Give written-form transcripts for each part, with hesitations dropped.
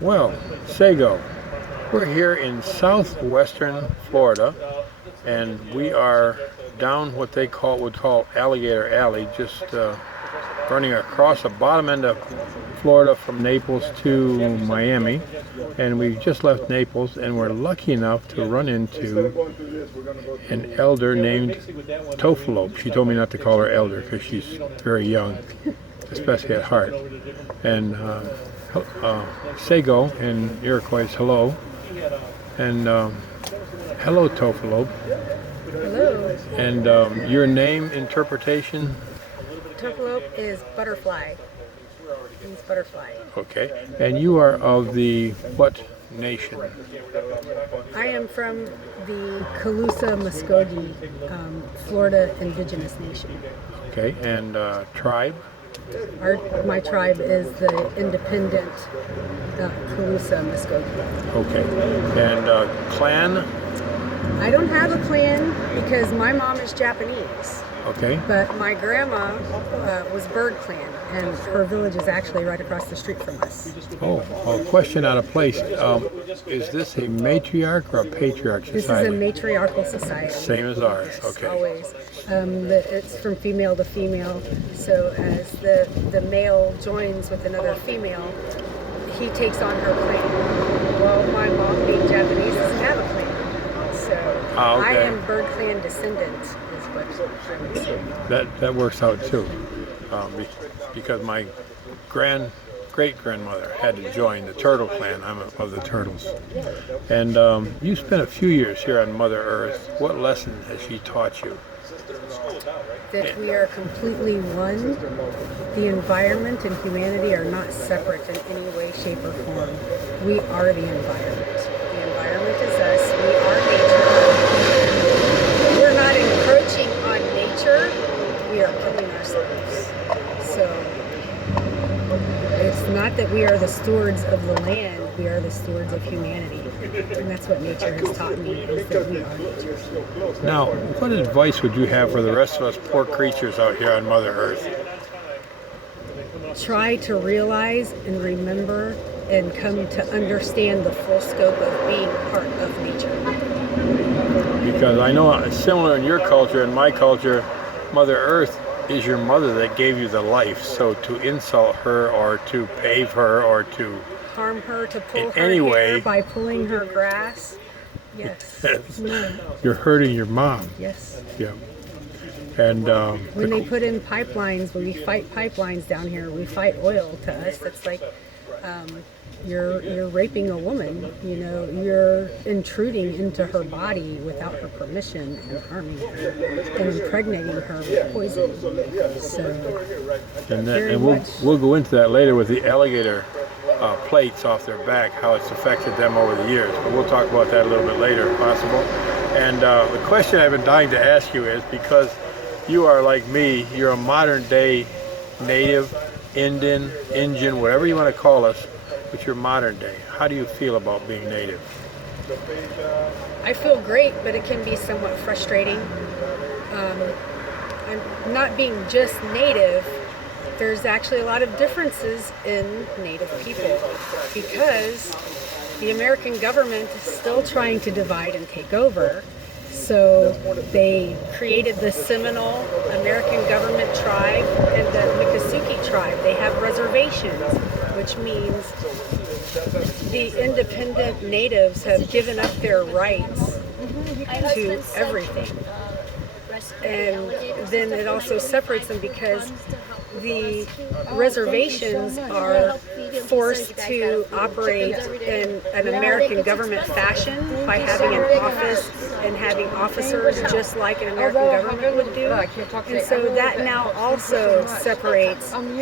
Well, Sago, we're here in southwestern Florida, and we are down what they would call Alligator Alley, just running across the bottom end of Florida from Naples to Miami. And we just left Naples, and we're lucky enough to run into an elder named Toefolope. She told me not to call her elder because she's very young, especially at heart. And Sago in Iroquois is hello. And hello, Toefolope. Hello. And your name interpretation? Toefolope is butterfly. Means butterfly. Okay. And you are of the what nation? I am from the Calusa Muskogee, Florida indigenous nation. Okay. And tribe? My tribe is the independent Calusa Muskogee. Okay. And clan? I don't have a clan because my mom is Japanese. Okay. But my grandma was Bird Clan, and her village is actually right across the street from us. Oh, well, question out of place. Is this a matriarch or a patriarch This society? is a matriarchal society. Same as ours. Yes, Okay. always. It's from female to female. So as the male joins with another female, he takes on her clan. Well, my mom, being Japanese, doesn't have a clan. So Okay. I am Bird Clan descendant, is what I would say. That works out too, because my great grandmother had to join the Turtle Clan. I'm of the Turtles. And you spent a few years here on Mother Earth. What lesson has she taught you? That we are completely one. The environment and humanity are not separate in any way, shape, or form. We are the environment. The environment is us. We are nature. We're not encroaching on nature. We are killing ourselves. So it's not that we are the stewards of the land. We are the stewards of humanity. And that's what nature has taught me, is that we are nature. Now, what advice would you have for the rest of us poor creatures out here on Mother Earth? Try to realize and remember and come to understand the full scope of being part of nature. Because I know similar in your culture and my culture, Mother Earth is your mother that gave you the life. So to insult her or to pave her or to Harm her, to pull in her any hair way, by pulling her grass. Yes. No. you're hurting your mom. Yes. Yeah. And When they put in pipelines, when we fight pipelines down here, we fight oil. To us, that's like you're raping a woman. You know, you're intruding into her body without her permission and harming her and impregnating her with poison. So, and we'll go into that later with the alligator plates off their back, how it's affected them over the years. But we'll talk about that a little bit later, if possible. And the question I've been dying to ask you is, because you are like me, you're a modern day native, Injin, whatever you want to call us, but you're modern day. How do you feel about being native? I feel great, but it can be somewhat frustrating. I'm not being just native. There's actually a lot of differences in Native people because the American government is still trying to divide and take over. So they created the Seminole American Government Tribe and the Miccosukee Tribe. They have reservations, which means the independent natives have given up their rights to everything. And then it also separates them because the reservations are forced to operate in an American government fashion by having an office and having officers just like an American government would do. And so that now also separates and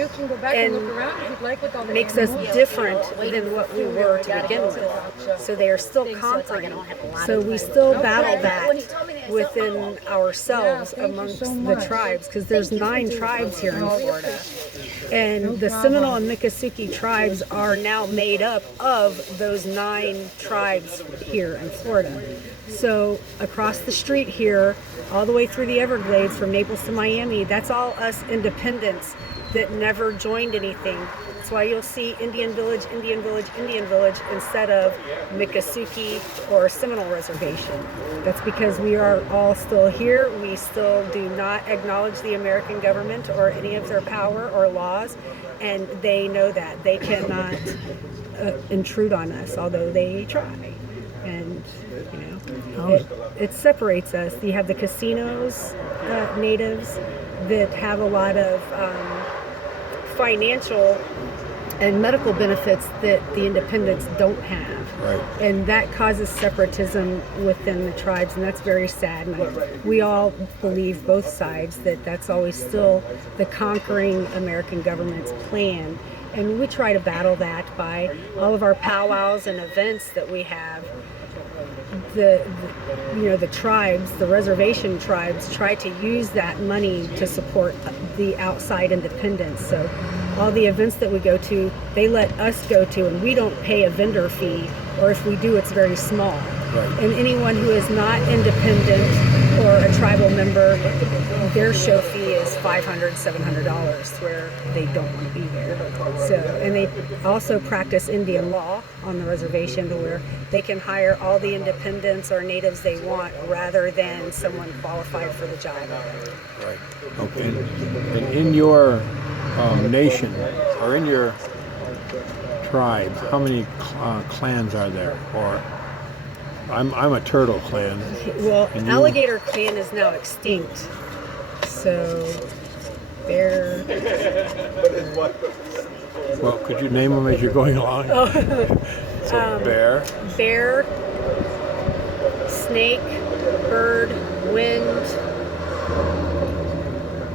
makes us different than what we were to begin with. So they are still conquering. So we still battle that within ourselves amongst the tribes, because there's 9 tribes here in Florida. And the Seminole and Miccosukee tribes are now made up of those 9 tribes here in Florida. So across the street here, all the way through the Everglades, from Naples to Miami, that's all us independents that never joined anything That's why you'll see Indian Village, Indian Village, Indian Village instead of Miccosukee or Seminole Reservation. That's because we are all still here. We still do not acknowledge the American government or any of their power or laws, and they know that. They cannot intrude on us, although they try. And, it separates us. You have the casinos, natives, that have a lot of financial and medical benefits that the independents don't have. Right. And that causes separatism within the tribes, and that's very sad. And we all believe, both sides, that that's always still the conquering American government's plan. And we try to battle that by all of our powwows and events that we have. The tribes, the reservation tribes, try to use that money to support the outside independents. So all the events that we go to, they let us go to, and we don't pay a vendor fee, or if we do, it's very small. Right. And anyone who is not independent or a tribal member, their show fee is $500, $700, where they don't want to be there. So, and they also practice Indian law on the reservation, to where they can hire all the independents or natives they want, rather than someone qualified for the job. Right. Okay. And in your nation, or in your tribe, how many clans are there? Or I'm a turtle clan. Well, alligator clan is now extinct. So they're... Well, could you name them as you're going along? So bear, snake, bird, wind,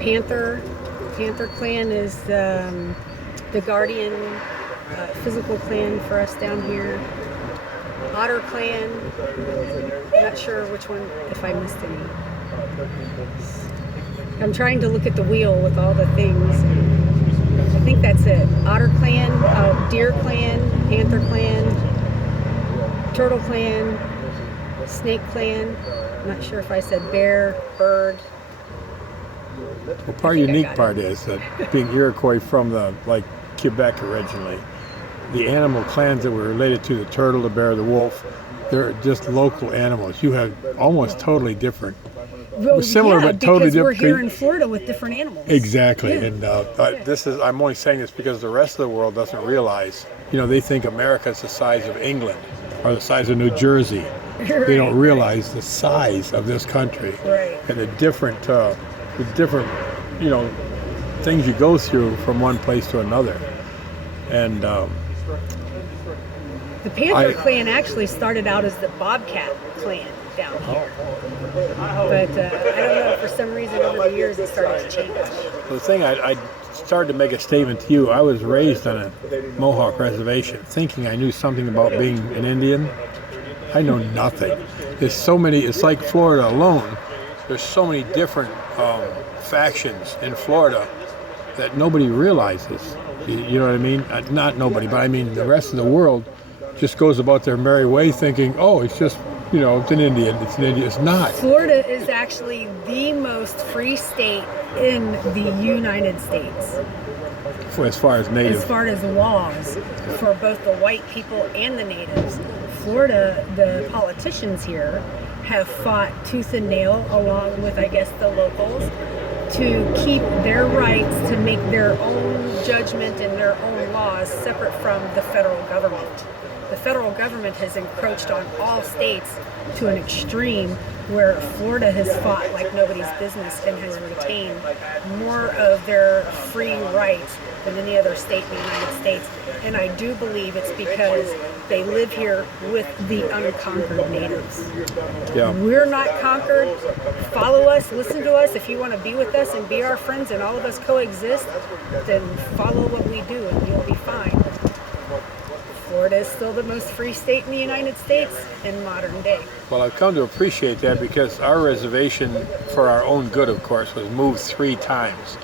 panther. Panther clan is the guardian physical clan for us down here. Otter clan. Not sure which one, if I missed any. I'm trying to look at the wheel with all the things. I think that's it. Otter clan, deer clan, panther clan, turtle clan, snake clan. I'm not sure if I said bear, bird. Well, part unique part is that being Iroquois from Quebec originally, the animal clans that were related to the turtle, the bear, the wolf, they're just local animals. You have almost totally different, similar but totally different. Because we're here in Florida with different animals. Exactly, yeah. And I'm only saying this because the rest of the world doesn't realize. They think America is the size of England or the size of New Jersey. Right. They don't realize the size of this country, right, and the different things you go through from one place to another. And the Panther clan actually started out as the Bobcat clan down here. But I don't know, for some reason over the years it started to change. The thing I started to make a statement to you, I was raised on a Mohawk reservation thinking I knew something about being an Indian. I know nothing. There's so many, it's like Florida alone. There's so many different factions in Florida that nobody realizes. You know what I mean? Not nobody, but I mean the rest of the world just goes about their merry way thinking, oh, it's just, it's an Indian. It's an Indian. It's not. Florida is actually the most free state in the United States. As far as natives. As far as laws for both the white people and the natives. Florida, the politicians here have fought tooth and nail, along with, I guess, the locals, to keep their rights to make their own judgment and their own laws separate from the federal government. The federal government has encroached on all states to an extreme, where Florida has fought like nobody's business and has retained more of their free rights than any other state in the United States. And I do believe it's because they live here with the unconquered natives. Yeah. We're not conquered. Follow us, listen to us. If you want to be with us and be our friends and all of us coexist, then follow what we do and you'll be fine. Florida is still the most free state in the United States in modern day. Well, I've come to appreciate that because our reservation, for our own good, of course, was moved 3 times.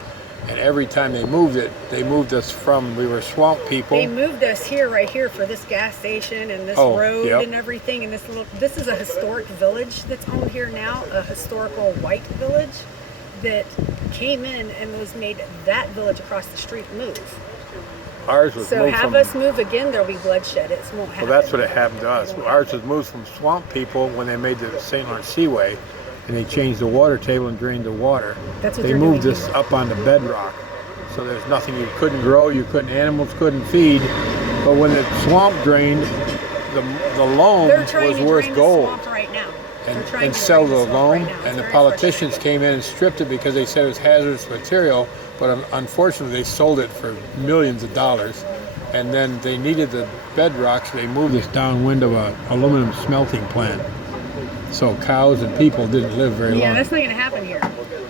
And every time they moved it, they moved us from, we were swamp people. They moved us here, right here, for this gas station and this road and everything. And this is a historic village that's owned here now, a historical white village that came in and was made that village across the street move. ours was So moved have from. us move again, there'll be bloodshed. It won't happen. Well, that's what it happened to us. Ours was moved from swamp people when they made the St. Lawrence Seaway, and they changed the water table and drained the water. That's what they they're moved doing this here. up onto bedrock, so there's nothing you couldn't grow, animals couldn't feed. But when the swamp drained, the loam They're trying was to worth drain gold. the swamp right now. They're trying And to sell drain the swamp loam, right now. It's and the very politicians frustrating. came in and stripped it because they said it was hazardous material, but unfortunately they sold it for millions of dollars, and then they needed the bedrock, so they moved this downwind of a aluminum smelting plant, so cows and people didn't live very Yeah, long. that's not going to happen here.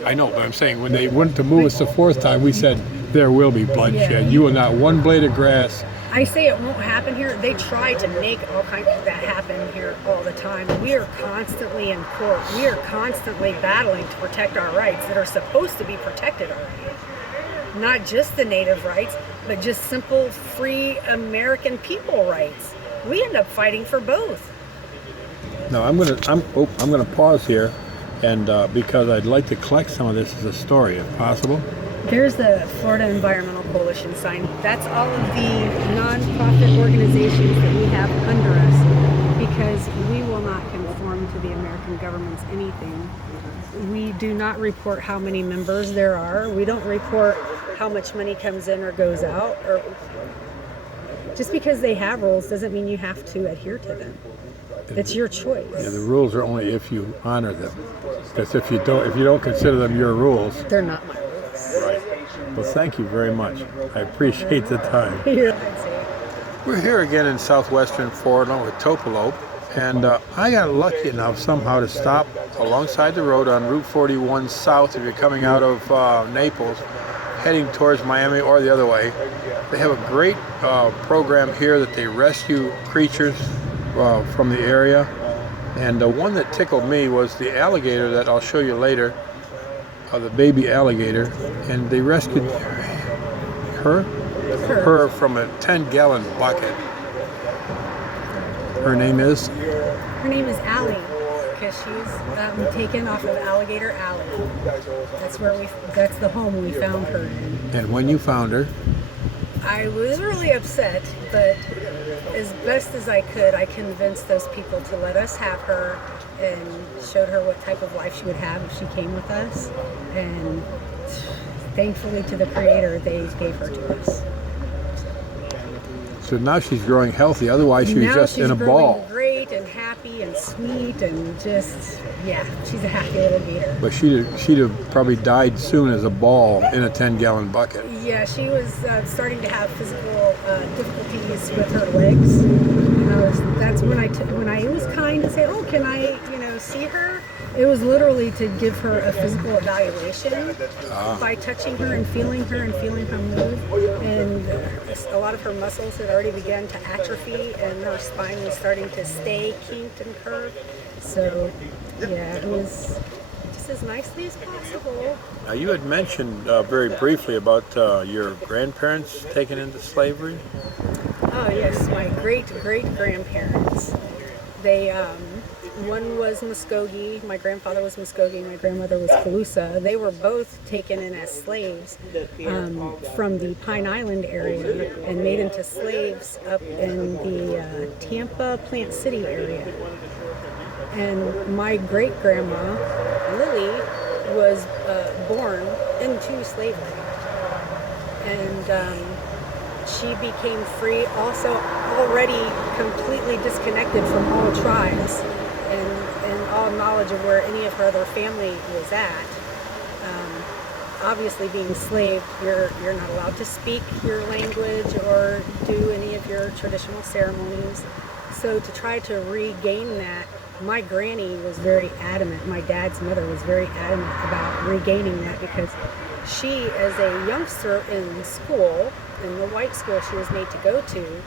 I know, but I'm saying when they went to move us the fourth time, we said there will be bloodshed. Yeah. You will not one blade of grass. I say it won't happen here. They try to make all kinds of that happen here all the time. We are constantly in court. We are constantly battling to protect our rights that are supposed to be protected already. Not just the native rights, but just simple, free American people rights. We end up fighting for both. No, I'm gonna pause here, and because I'd like to collect some of this as a story, if possible. There's the Florida Environmental Coalition sign. That's all of the nonprofit organizations that we have under us, because we will not conform to the American government's anything. We do not report how many members there are. We don't report how much money comes in or goes out. Or just because they have rules doesn't mean you have to adhere to them. It's your choice. Yeah, the rules are only if you honor them. Because if you don't consider them your rules. They're not my rules. Right. Well, thank you very much. I appreciate the time. Yeah. We're here again in southwestern Florida with Toefolope, and I got lucky enough somehow to stop alongside the road on Route 41 south if you're coming out of Naples, heading towards Miami or the other way. They have a great program here that they rescue creatures from the area, and the one that tickled me was the alligator that I'll show you later, the baby alligator, and they rescued her from a 10-gallon bucket. Her name is? Her name is Allie, because she's taken off of Alligator Alley. That's the home we found her in. And when you found her? I was really upset, but as best as I could, I convinced those people to let us have her and showed her what type of life she would have if she came with us. And thankfully to the Creator, they gave her to us. So now she's growing healthy, otherwise she was just in a ball. Now she's growing great and happy and sweet and just, yeah, she's a happy little gator. But she'd have probably died soon as a ball in a 10-gallon bucket. Yeah, she was starting to have physical difficulties with her legs. That's when I was kind to say, oh, can I, see her? It was literally to give her a physical evaluation by touching her and feeling her move. And a lot of her muscles had already begun to atrophy, and her spine was starting to stay kinked and curved. So, yeah, it was just as nicely as possible. Now, you had mentioned very briefly about your grandparents taken into slavery. Oh yes, my great-great-grandparents. They, one was Muskogee, my grandfather was Muskogee, my grandmother was Calusa. They were both taken in as slaves from the Pine Island area and made into slaves up in the Tampa, Plant City area. And my great-grandma, Lily, was born into slavery. And she became free, also already completely disconnected from all tribes and all knowledge of where any of her other family was at. Obviously, being enslaved, you're not allowed to speak your language or do any of your traditional ceremonies. So to try to regain that, my granny was very adamant. My dad's mother was very adamant about regaining that, because she, as a youngster in school, in the white school she was made to go to,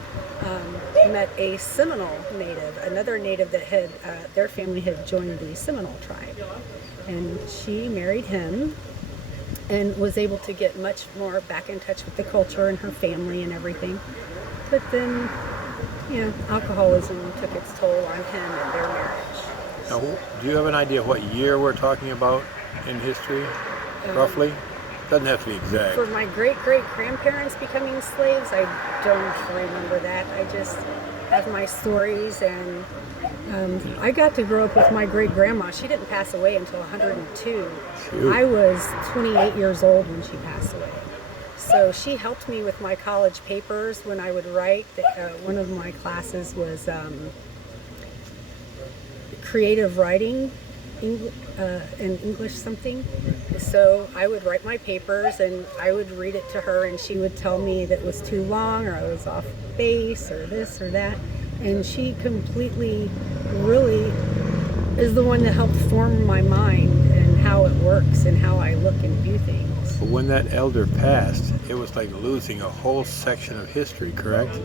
met a Seminole native, another native that had, their family had joined the Seminole tribe. And she married him and was able to get much more back in touch with the culture and her family and everything. But then, alcoholism took its toll on him and their marriage. Now, do you have an idea what year we're talking about in history, roughly? Doesn't have to be exact. For my great-great-grandparents becoming slaves, I don't remember that. I just have my stories, and I got to grow up with my great-grandma. She didn't pass away until 102. Shoot. I was 28 years old when she passed away. So she helped me with my college papers when I would write. One of my classes was creative writing, in English something. So I would write my papers and I would read it to her, and she would tell me that it was too long or I was off base or this or that. And she completely really is the one that helped form my mind and how it works and how I look and view things. But when that elder passed, it was like losing a whole section of history, correct?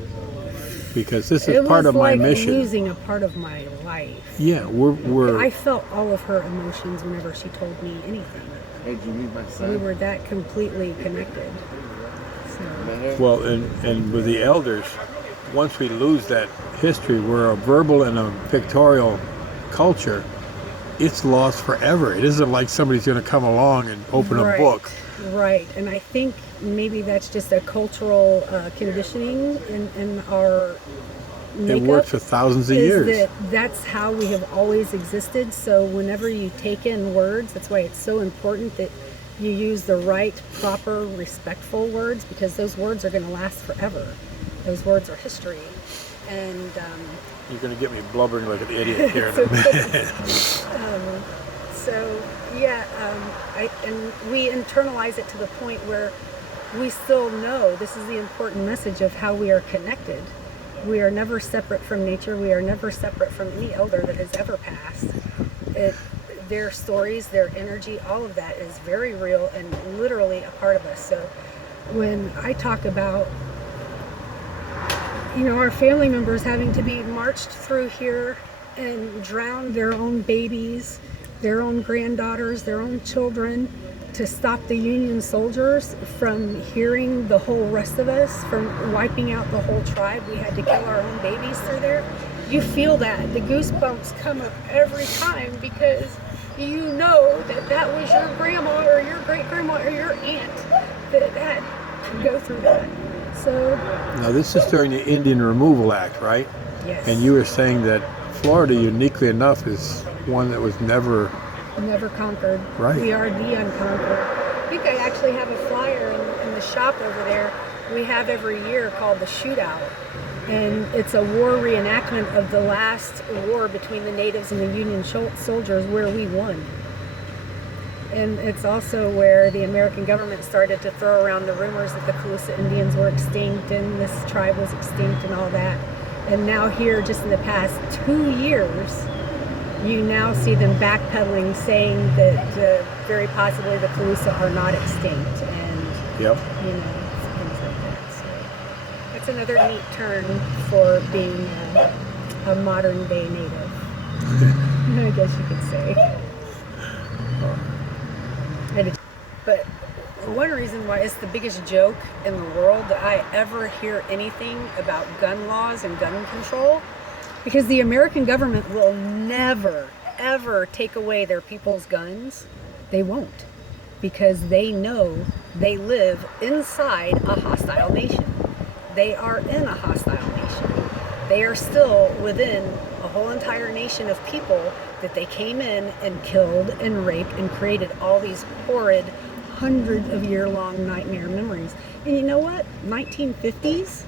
Because this is part of my mission. It was like losing a part of my life. Yeah, I felt all of her emotions whenever she told me anything. Hey, did you meet my son? We were that completely connected. So. Well, and with the elders, once we lose that history, we're a verbal and a pictorial culture. It's lost forever. It isn't like somebody's going to come along and open a book. Right, and I think maybe that's just a cultural conditioning in our makeup. It works for thousands of years. That's how we have always existed. So whenever you take in words, that's why it's so important that you use the right, proper, respectful words, because those words are going to last forever. Those words are history. And you're going to get me blubbering like an idiot here in a minute. And we internalize it to the point where we still know this is the important message of how we are connected. We are never separate from nature. We are never separate from any elder that has ever passed. Their stories, their energy, all of that is very real and literally a part of us. So when I talk about our family members having to be marched through here and drown their own babies, their own granddaughters, their own children, to stop the Union soldiers from hearing the whole rest of us, from wiping out the whole tribe. We had to kill our own babies through there. You feel that. The goosebumps come up every time, because you know that was your grandma or your great-grandma or your aunt that had to go through that. So now this is during the Indian Removal Act, right? Yes. And you were saying that Florida, uniquely enough, is one that was never conquered. Right. We are the unconquered. I think I actually have a flyer in the shop over there we have every year called the Shootout. And it's a war reenactment of the last war between the natives and the Union soldiers, where we won. And it's also where the American government started to throw around the rumors that the Calusa Indians were extinct and this tribe was extinct and all that. And now here, just in the past 2 years, you now see them backpedaling, saying that very possibly the Calusa are not extinct, and Yep. things like that. So it's another neat turn for being a modern day native, I guess you could say. But one reason why it's the biggest joke in the world that I ever hear anything about gun laws and gun control, because the American government will never, ever take away their people's guns. They won't, because they know they live inside a hostile nation. They are in a hostile nation. They are still within a whole entire nation of people that they came in and killed and raped and created all these horrid hundreds of year-long nightmare memories. And you know what? 1950s?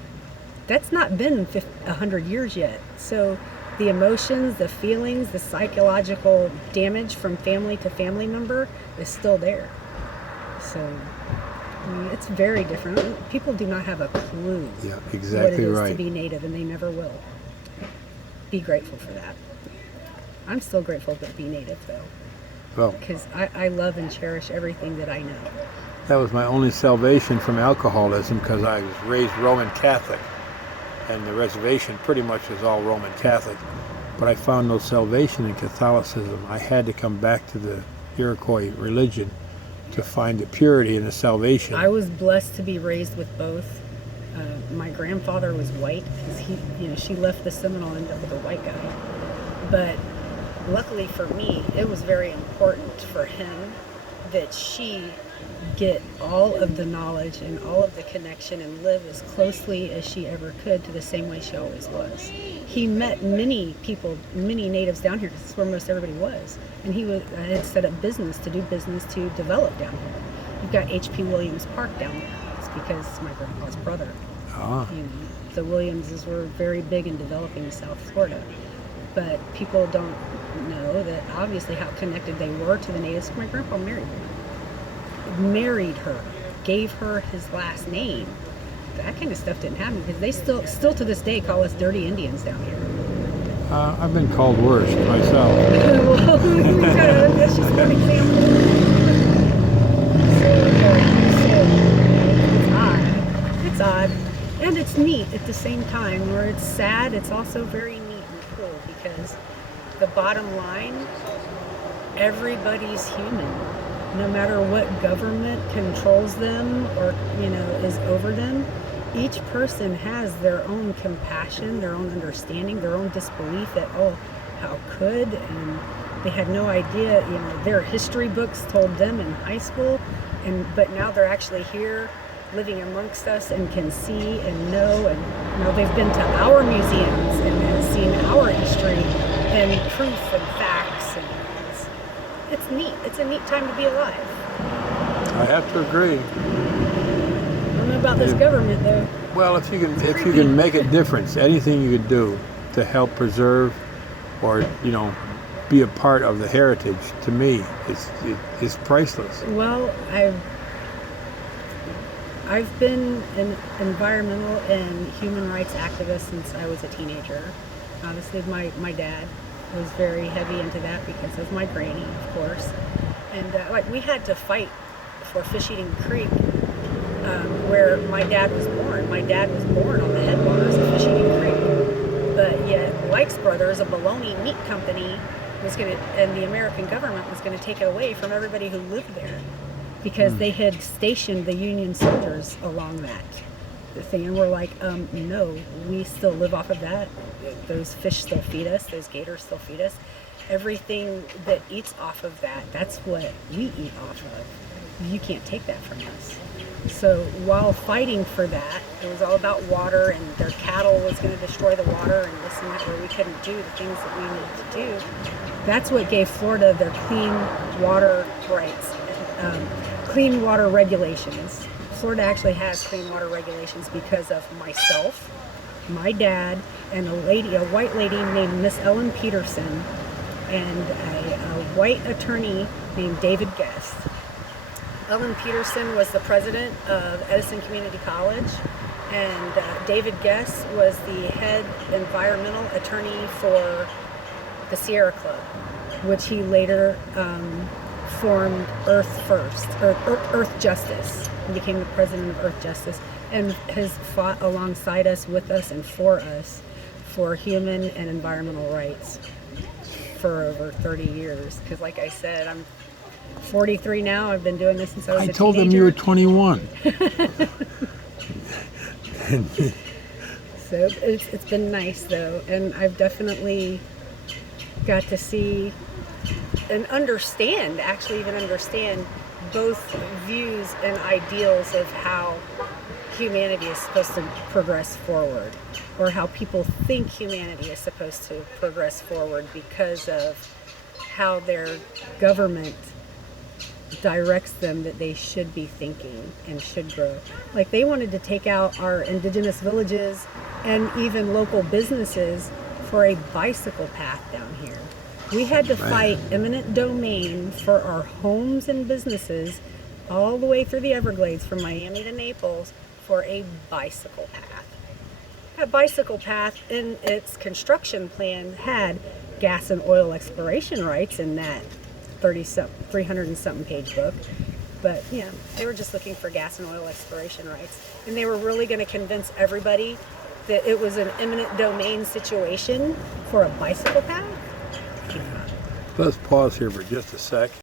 That's not been 100 years yet. So the emotions, the feelings, the psychological damage from family to family member is still there. So it's very different. People do not have a clue exactly what it is right. to be native, and they never will. Be grateful for that. I'm still grateful to be native, though. Well, because I love and cherish everything that I know. that was my only salvation from alcoholism, because I was raised Roman Catholic, and the reservation pretty much was all Roman Catholic. But I found no salvation in Catholicism. I had to come back to the Iroquois religion to find the purity and the salvation. I was blessed to be raised with both. My grandfather was white, because she left the Seminole and ended up with a white guy. But luckily for me, it was very important for him that she get all of the knowledge and all of the connection and live as closely as she ever could to the same way she always was. He met many people, many natives down here, because this is where most everybody was. And he had set up business to develop down here. You've got H.P. Williams Park down there. It's because my grandpa's brother. Ah. You know, the Williamses were very big in developing South Florida. But people don't know that obviously how connected they were to the natives. My grandpa married her, gave her his last name. That kind of stuff didn't happen because they still to this day call us dirty Indians down here. I've been called worse myself. Well, that's just one example. It's odd, and it's neat at the same time. Where it's sad, it's also very neat and cool because the bottom line, everybody's human. No matter what government controls them or, is over them, each person has their own compassion, their own understanding, their own disbelief that, how could, and they had no idea, their history books told them in high school, but now they're actually here living amongst us and can see and know, and they've been to our museums and have seen our history and proof and facts, and it's neat. It's a neat time to be alive. I have to agree. I don't know about this government though. Well, if you can make a difference, anything you could do to help preserve or be a part of the heritage, to me, is priceless. Well, I've been an environmental and human rights activist since I was a teenager. Obviously, my dad was very heavy into that because of my granny, of course. And we had to fight for Fish Eating Creek, where my dad was born. My dad was born on the headwaters of Fish Eating Creek. But yet, Weik's Brothers, a bologna meat company, and the American government was going to take it away from everybody who lived there because they had stationed the Union soldiers along that thing. And we're like, no, we still live off of that. Those fish still feed us. Those gators still feed us. Everything that eats off of that, that's what we eat off of. You can't take that from us. So while fighting for that, it was all about water, and their cattle was going to destroy the water and this and that, where we couldn't do the things that we needed to do. That's what gave Florida their clean water rights, clean water regulations. Florida actually has clean water regulations because of myself, my dad, and a white lady named Miss Ellen Peterson, and a white attorney named David Guest. Ellen Peterson was the president of Edison Community College, and David Guest was the head environmental attorney for the Sierra Club, which he later formed Earth Justice, and became the president of Earth Justice, and has fought alongside us, with us, and for us for human and environmental rights for over 30 years. Because like I said, I'm 43 now. I've been doing this since I was a teenager. I told them you were 21. So it's been nice though, and I've definitely got to see and understand both views and ideals of how humanity is supposed to progress forward, or how people think humanity is supposed to progress forward because of how their government directs them that they should be thinking and should grow. Like they wanted to take out our indigenous villages and even local businesses for a bicycle path down here. We had to fight eminent domain for our homes and businesses all the way through the Everglades from Miami to Naples for a bicycle path. That bicycle path in its construction plan had gas and oil exploration rights in that 300 and something page book. But they were just looking for gas and oil exploration rights. And they were really going to convince everybody that it was an eminent domain situation for a bicycle path. Let's pause here for just a sec.